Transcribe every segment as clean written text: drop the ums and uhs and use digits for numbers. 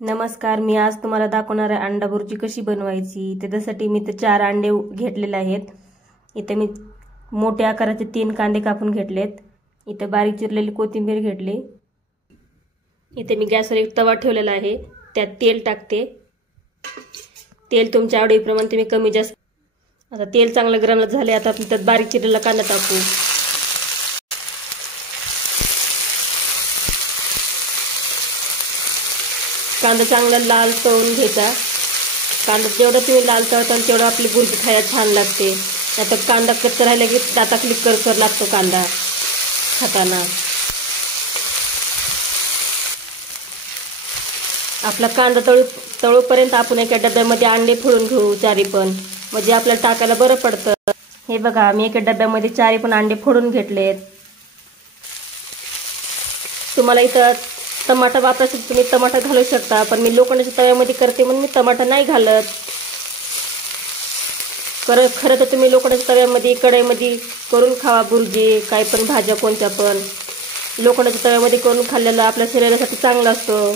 नमस्कार, मी आज तुम्हाला दाखवणार आहे अंडा बुर्जी कशी बनवायची। त्याच्यासाठी मी 4 अंडे घेतलेले आहेत। इथे मी मोठ्या आकाराचे 3 कांदे कापून घेतलेत। इथे बारीक चिरलेली कोथिंबीर घेतली। इथे मी गॅसवर एक तवा ठेवलेला आहे, त्यात तेल टाकते। तेल तुमच्या आवडीप्रमाणे तुम्ही कमी जास्त। आता तेल चांगलं गरम झाले, आता आपण त्यात बारीक चिरलेला कांदा टाकू। कांदा चांगला लाल तळून घ्यायचा। कांदा जेवढा तुम्ही लाल तळताल तेवढं आपली बुर्जी खायला छान लागते। नाहीतर कांदा कच्चा राहिला की दाताखाली करकर लागतो कांदा खाताना। आपला कांदा तळूपर्यंत आपण एका डब्यामध्ये अंडे फोडून घेऊ, चारी पण, म्हणजे आपल्याला टाकायला बरं पडतं। हे बघा, मी एका डब्यामध्ये चारी पण अंडे फोडून घेतलेत। तुम्हाला इथं टमाटर वापरायचं तुम्ही टमाटर घालू शकता, पण मी लोखंडाच्या तव्यामध्ये करते म्हणून मी टमाटर नाही घालत। खरं तर तुम्ही लोखंडाच्या तव्यामध्ये कढईमध्ये करून खावा बुर्जी, काय पण भाज्या कोणत्या पण लोखंडाच्या तव्यामध्ये करून खाल्लेलं आपल्या शरीरासाठी चांगलं असतं।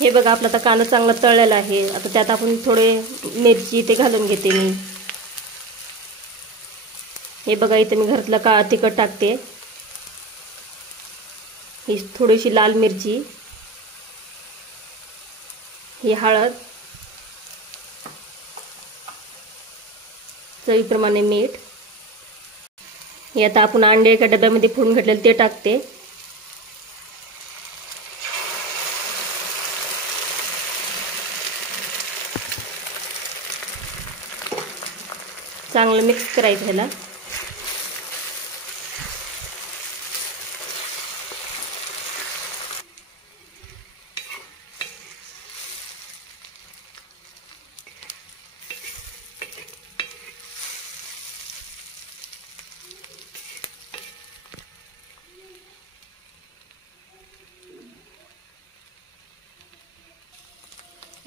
हे बघा, आपला आता कांदा चांगला तळलेला आहे। आता त्यात आपण थोडे मिरची ते घालून घेते मी। हे बघा, इथे मी घरातलं तिखट टाकते। ही थोडीशी लाल मिरची, ही हळद, चवीप्रमाणे मीठ। हे आता आपण अंडे एका डब्यामध्ये फोडून घेतलेले ते टाकते। चांगलं मिक्स करायचं ह्याला।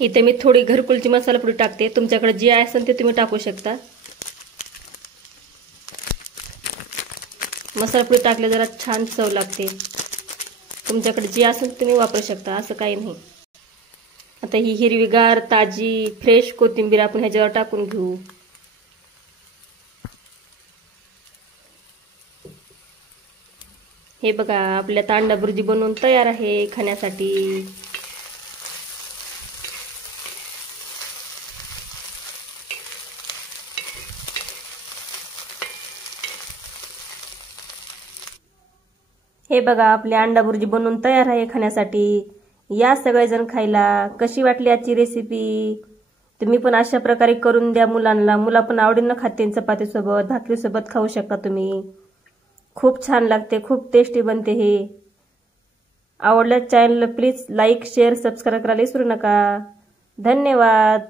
इथे मी थोडी घरकुलची मसाला पुडी टाकते, तुमच्याकडे जे असेल ते तुम्ही टाकू शकता। मसाला पुडी टाकले जरा छान चव लागते। तुमच्याकडे जे असेल ते तुम्ही वापरू शकता, असं काही नाही। आता ही हिरवीगार ताजी फ्रेश कोथिंबीर आपण ह्याच्यावर टाकून घेऊ। हे बघा, आपल्या अंडा बुर्जी बनवून तयार आहे खाण्यासाठी। हे बघा, आपली अंडा बुर्जी बनवून तयार आहे खाण्यासाठी। या सगळेजण खायला। कशी वाटली आजची रेसिपी? तुम्ही पण अशा प्रकारे करून द्या मुलांना। मुलं पण आवडीनं खाते, चपातीसोबत भाकरीसोबत खाऊ शकता तुम्ही। खूप छान लागते, खूप टेस्टी बनते हे। आवडल्यास चॅनलला प्लीज लाईक शेअर सबस्क्राईब करायला विसरू नका। धन्यवाद।